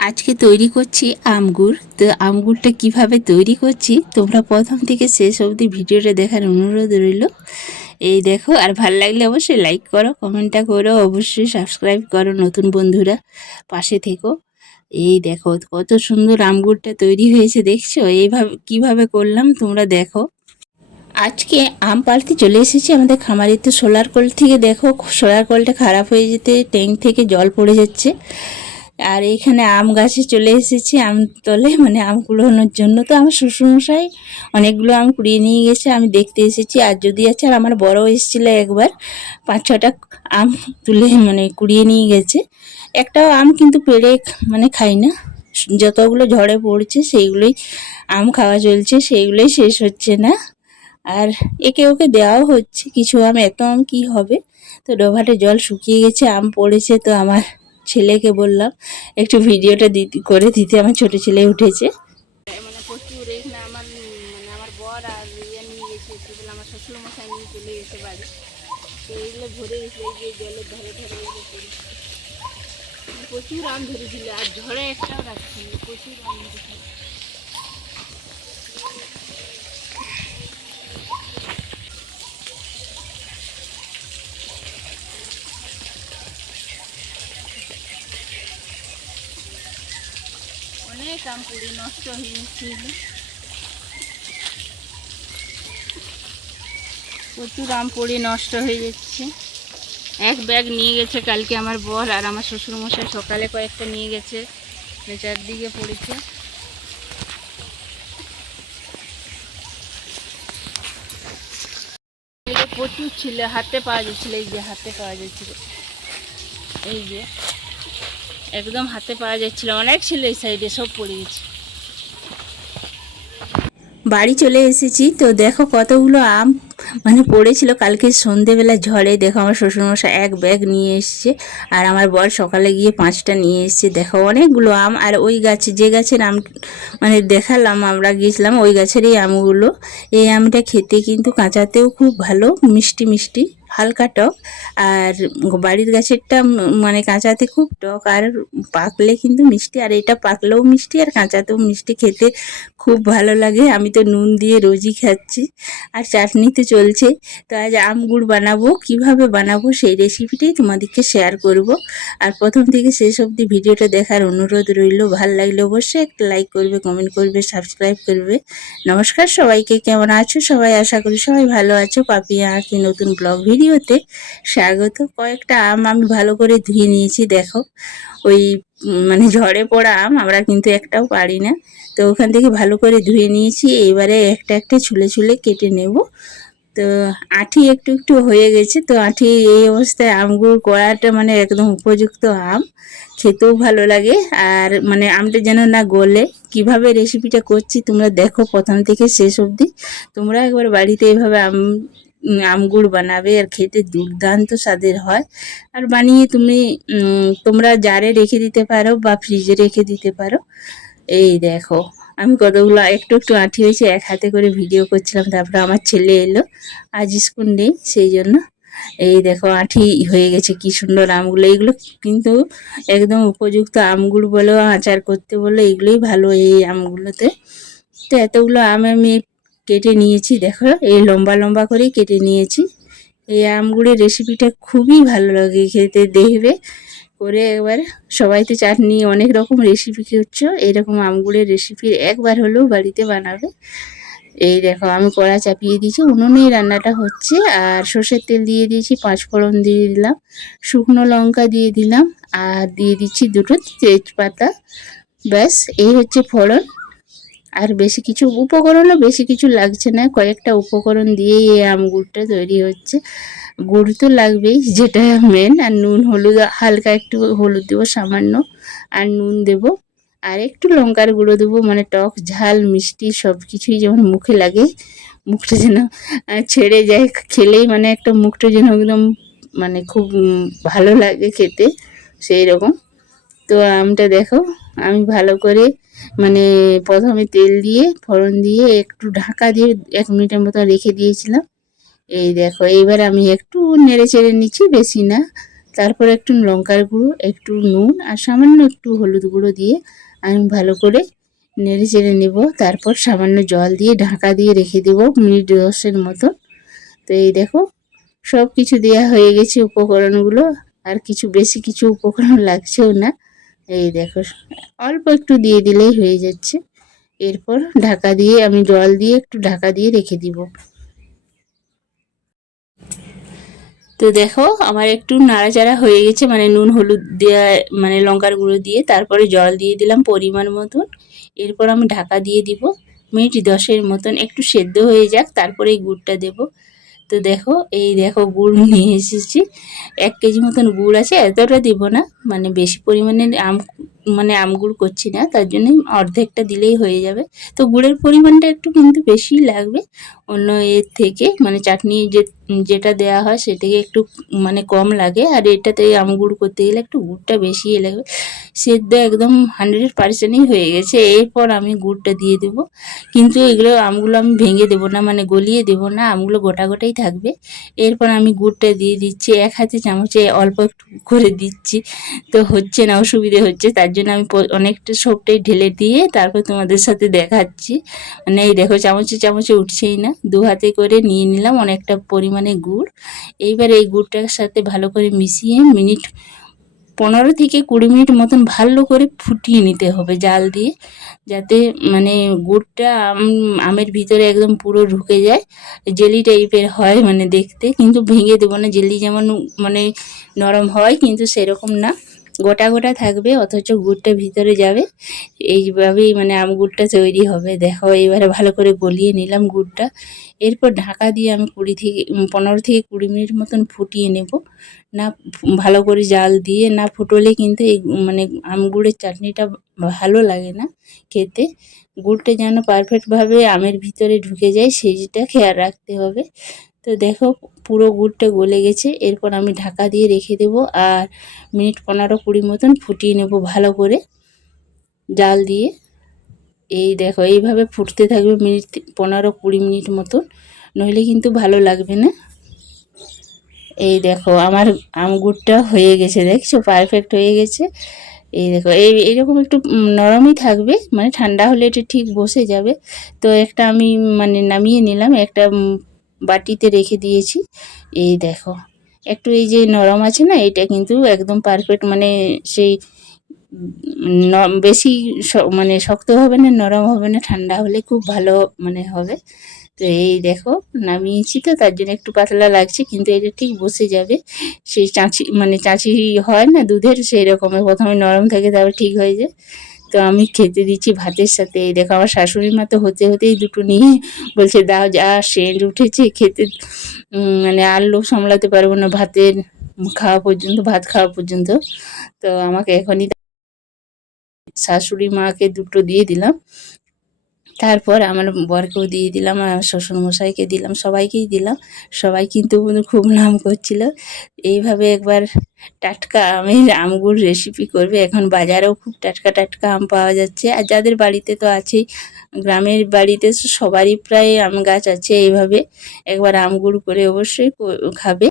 আজকে তৈরি করছি আমগুড়। তো আমগুড়টা কিভাবে তৈরি করছি তোমরা প্রথম থেকে শেষ অবধি ভিডিওটা দেখার অনুরোধ রইল। এই দেখো, আর ভাল লাগলে অবশ্যই লাইক করো, কমেন্টটা করো, অবশ্যই সাবস্ক্রাইব করো, নতুন বন্ধুরা পাশে থেকো। এই দেখো কত সুন্দর আমগুড়টা তৈরি হয়েছে, দেখছো? এইভাবে কিভাবে করলাম তোমরা দেখো। আজকে আম পাড়তে চলে এসেছি আমাদের খামারের। তো সোলার কল থেকে দেখো, সোলার কলটা খারাপ হয়ে যেতে ট্যাঙ্ক থেকে জল পড়ে যাচ্ছে। আর এইখানে আম গাছে চলে এসেছি আম তলে, মানে আম কুড়োনোর জন্য। তো আমার শ্বশুরমশাই অনেকগুলো আম কুড়িয়ে নিয়ে গেছে, আমি দেখতে এসেছি। আর যদি আছে, আর আমার বড় এসেছিলো একবার, 5-6টা আম তুলে মানে কুড়িয়ে নিয়ে গেছে। একটাও আম কিন্তু পেড়ে মানে খাই না, যতগুলো ঝড়ে পড়ছে সেইগুলোই আম খাওয়া চলছে, সেইগুলোই শেষ হচ্ছে না। আর একে ওকে দেওয়াও হচ্ছে কিছু আম, এত আম কি হবে। তো ডোভাটে জল শুকিয়ে গেছে, আম পড়েছে। তো আমার ছেলেকে বললাম একটু ভিডিওটা করে দিতে, আমার ছোট ছেলে উঠেছে। মানে প্রচুর এখানে আমার বর আর ইয়ে নিয়ে গেছে, আমার শ্বশুর মশাই নিয়ে চলে গেছে বাড়ি। তো এইগুলো ভরে গেছে, এই যে জলের ধরে ধরে প্রচুর আম ধরেছিল। আর ঝড়ে একটাও রাখছিল, প্রচুর আম ধরেছিল। অনেক আম পুড়ে নষ্ট হয়ে গেছিল, প্রচুর আম পড়ে নষ্ট হয়ে যাচ্ছে। এক ব্যাগ নিয়ে গেছে কালকে আমার বর, আর আমার শ্বশুরমশাই সকালে কয়েকটা নিয়ে গেছে, চারদিকে পড়েছে। প্রচুর ছিল, হাতে পাওয়া যাচ্ছিল, এই যে হাতে পাওয়া যাচ্ছিল, এই যে একদম হাতে পাওয়া যাচ্ছিল, অনেক ছিল এই সাইডে, সব পড়ে গেছে। বাড়ি চলে এসেছি, তো দেখো কতগুলো আম মানে পড়েছিল কালকে সন্ধেবেলা ঝড়ে। দেখো আমার শ্বশুরমশাই এক ব্যাগ নিয়ে এসছে, আর আমার বর সকালে গিয়ে 5টা নিয়ে এসছে। দেখো অনেকগুলো আম। আর ওই গাছে, যে গাছের আম মানে দেখালাম, আমরা গিয়েছিলাম ওই গাছেরই আমগুলো। এই আমটা খেতে কিন্তু কাঁচাতেও খুব ভালো, মিষ্টি মিষ্টি, হালকা টক। আর বাড়ির গাছেরটা মানে কাঁচাতে খুব টক, আর পাকলে কিন্তু মিষ্টি। আর এটা পাকলেও মিষ্টি আর কাঁচাতেও মিষ্টি, খেতে খুব ভালো লাগে। আমি তো নুন দিয়ে রোজই খাচ্ছি। আর চাটনি তো চলছে। তো আজ আম গুড় বানাবো, কিভাবে বানাবো সেই রেসিপিটাই তোমাদেরকে শেয়ার করব। আর প্রথম থেকে শেষ অবধি ভিডিওটা দেখার অনুরোধ রইল। ভালো লাগলে অবশ্যই একটা লাইক করবে, কমেন্ট করবে, সাবস্ক্রাইব করবে। নমস্কার সবাইকে, কেমন আছো সবাই? আশা করি সবাই ভালো আছো। পাপিয়া কি নতুন ব্লগ ভিডিওতে স্বাগত। কয়েকটা আম আমি ভালো করে ধুয়ে নিয়েছি, দেখো। ওই মানে ঝড়ে পড়া আম, আমরা কিন্তু একটাও পারি না। তো ওখান থেকে ভালো করে ধুয়ে নিয়েছি। এবারে একটা একটা ছুলে ছুলে কেটে নেব। তো আঁটি একটু একটু হয়ে গেছে, তো আঁটি এই অবস্থায় আমগুলো করাটা মানে একদম উপযুক্ত আম, খেতেও ভালো লাগে। আর মানে আমটা যেন না গলে। কিভাবে রেসিপিটা করছি তোমরা দেখো প্রথম থেকে শেষ অবধি। তোমরা একবার বাড়িতে এইভাবে আমগুড় বানাবে, আর খেতে দুর্দান্ত স্বাদের হয়। আর বানিয়ে তোমরা জারে রেখে দিতে পারো বা ফ্রিজে রেখে দিতে পারো। এই দেখো আমি কতগুলো একটু একটু আঁটি হয়েছে, এক হাতে করে ভিডিও করছিলাম। তারপরে আমার ছেলে এলো, আজ স্কুল নেই সেই জন্য। এই দেখো আঁটি হয়ে গেছে, কি সুন্দর আমগুলো। এইগুলো কিন্তু একদম উপযুক্ত আমগুলো বলো, আচার করতে বলো, এগুলোই ভালো এই আমগুলোতে। তো এতগুলো আম আমি কেটে নিয়েছি, দেখো এই লম্বা লম্বা করেই কেটে নিয়েছি। এই আমগুলোর রেসিপিটা খুবই ভালো লাগে খেতে, দেখবে করে একবার। সবাই তো চাটনি অনেক রকম রেসিপি করছো, এরকম আমগুড়ের রেসিপি একবার হলেও বাড়িতে বানাবে। এই দেখো আমি কড়া চাপিয়ে দিয়েছি, উনুনেই রান্নাটা হচ্ছে। আর সর্ষের তেল দিয়ে দিয়েছি, 5 ফোড়ন দিয়ে দিলাম, শুকনো লঙ্কা দিয়ে দিলাম, আর দিয়ে দিচ্ছি 2টো তেজপাতা। ব্যাস এই হচ্ছে ফোড়ন। আর বেশি কিছু উপকরণও বেশি কিছু লাগছে না, কয়েকটা উপকরণ দিয়েই এই আমগুড়টা তৈরি হচ্ছে। গুড় তো লাগবেই, যেটা মেন। আর নুন হলুদ, হালকা একটু হলুদ দেবো সামান্য, আর নুন দেব, আর একটু লঙ্কার গুঁড়ো দেবো। মানে টক ঝাল মিষ্টি সব কিছুই যেমন মুখে লাগে, মুখটা যেন ছেড়ে যায় খেলেই, মানে একটা মুখটা যেন একদম মানে খুব ভালো লাগে খেতে, সেই রকম। তো আমটা দেখো আমি ভালো করে মানে প্রথমে তেল দিয়ে ফোড়ন দিয়ে একটু ঢাকা দিয়ে 1 মিনিটের মতো রেখে দিয়েছিলাম। এই দেখো এইবার আমি একটু নেড়ে চেড়ে নিচ্ছি, বেশি না, তারপর একটু লঙ্কার গুঁড়ো, একটু নুন আর সামান্য একটু হলুদ গুঁড়ো দিয়ে আমি ভালো করে নেড়ে চেড়ে নেব। তারপর সামান্য জল দিয়ে ঢাকা দিয়ে রেখে দেবো মিনিট 10-এর মতো। তো এই দেখো সব কিছু দেওয়া হয়ে গেছে উপকরণগুলো, আর কিছু বেশি কিছু উপকরণ লাগছেও না। এই দেখো অল্প একটু দিয়ে দিলেই হয়ে যাচ্ছে। এরপর ঢাকা দিয়ে আমি জল দিয়ে একটু ঢাকা দিয়ে রেখে দিব। তো দেখো আমার একটু নাড়াচাড়া হয়ে গেছে, মানে নুন হলুদ দেওয়া, মানে লঙ্কার গুঁড়ো দিয়ে তারপরে জল দিয়ে দিলাম পরিমাণ মতন। এরপর আমি ঢাকা দিয়ে দিব মিনিট 10-এর মতন, একটু সেদ্ধ হয়ে যাক তারপরে এই গুড়টা দেব। তো দেখো এই দেখো গুড় নিয়ে এসেছি, 1 কেজি মতন গুড় আছে। এতটা দিব না, মানে বেশি পরিমাণে আম গুড় করছি না, তার জন্যই অর্ধেকটা দিলেই হয়ে যাবে। তো গুড়ের পরিমাণটা একটু কিন্তু বেশিই লাগবে অন্য এর থেকে, মানে চাটনি যেটা দেওয়া হয় সে থেকে একটু মানে কম লাগে। আর এটাতে আম গুড় করতে গেলে একটু গুড়টা বেশি লাগবে। সেদ্ধ একদম 100%ই হয়ে গেছে। এরপর আমি গুড়টা দিয়ে দেবো, কিন্তু এগুলো আমগুলো আমি ভেঙে দেবো না, মানে গলিয়ে দেবো না, আমগুলো গোটা গোটাই থাকবে। এরপর আমি গুড়টা দিয়ে দিচ্ছি, 1 হাতে চামচে অল্প একটু করে দিচ্ছি। তো হচ্ছে না, অসুবিধে হচ্ছে, তার জন্য আমি অনেকটা সবটাই ঢেলে দিয়ে তারপর তোমাদের সাথে দেখাচ্ছি। মানে এই দেখো চামচে চামচে উঠছেই না, 2 হাতে করে নিয়ে নিলাম অনেকটা পরিমাণে গুড়। এইবার এই গুড়টার সাথে ভালো করে মিশিয়ে মিনিট 15 থেকে 20 মিনিট মতন ভালো করে ফুটিয়ে নিতে হবে জাল দিয়ে, যাতে মানে গুড়টা আমের ভিতরে একদম পুরো ঢুকে যায়, জেলি টাইপের হয় মানে দেখতে। কিন্তু ভেঙে দেবো না, জেলি যেমন মানে নরম হয় কিন্তু সেরকম না, গোটা গোটা থাকবে অথচ গুড়টা ভিতরে যাবে। এইভাবেই মানে আম গুড়টা তৈরি হবে। দেখো এবারে ভালো করে গলিয়ে নিলাম গুড়টা। এরপর ঢাকা দিয়ে আমি 15 থেকে 20 মিনিট মতন ফুটিয়ে নেব। না ভালো করে জাল দিয়ে না ফুটোলে কিন্তু এই মানে আম গুড়ের চাটনিটা ভালো লাগে না খেতে। গুড়টা যেন পারফেক্টভাবে আমের ভিতরে ঢুকে যায় সেইটা খেয়াল রাখতে হবে। তো দেখো পুরো গুড়টা গলে গেছে। এরপর আমি ঢাকা দিয়ে রেখে দেব আর মিনিট 15-20 মতন ফুটিয়ে নেব ভালো করে জাল দিয়ে। এই দেখো এইভাবে ফুটতে থাকবে মিনিট 15-20 মিনিট মতন, নইলে কিন্তু ভালো লাগবে না। এই দেখো আমার আম গুড়টা হয়ে গেছে, দেখছো পারফেক্ট হয়ে গেছে। এই দেখো এইরকম একটু নরমই থাকবে, মানে ঠান্ডা হলে এটা ঠিক বসে যাবে। তো একটা আমি মানে নামিয়ে নিলাম, একটা বাটিতে রেখে দিয়েছি। এই দেখো একটু এই যে নরম আছে না, এটা কিন্তু একদম পারফেক্ট, মানে সেই বেশি মানে শক্ত হবে না, নরম হবে না, ঠান্ডা হলে খুব ভালো মানে হবে। তো এই দেখো নামিয়েছি, তো তার জন্য একটু পাতলা লাগছে, কিন্তু এটা ঠিক বসে যাবে। সেই চাঁচি মানে চাঁচি হয় না দুধের, সেই রকমের প্রথমে নরম থাকে তারপর ঠিক হয়ে যায়। তো আমি খেতে দিচ্ছি ভাতের সাথে। এই দেখো আমার শাশুড়ি মা তো হতে হতেই দুটো নিয়ে বলছে দাও, যা সেন্ট উঠেছে খেতে, মানে আর লোভ সামলাতে পারবো না ভাতের খাওয়া পর্যন্ত, ভাত খাওয়া পর্যন্ত। তো আমাকে এখনই শাশুড়ি মাকে দুটো দিয়ে দিলাম, তারপর আমার বরকেও দিয়ে দিলাম, আর শ্বশুরমশাইকে দিলাম, সবাইকেই দিলাম। সবাই কিন্তু খুব নাম করছিল। এইভাবে একবার টাটকা আমের আমগুড় রেসিপি করবে। এখন বাজারেও খুব টাটকা টাটকা আম পাওয়া যাচ্ছে, আর যাদের বাড়িতে তো আছেই, গ্রামের বাড়িতে সবারই প্রায় আম গাছ আছে। এইভাবে একবার আমগুড় করে অবশ্যই খাবে।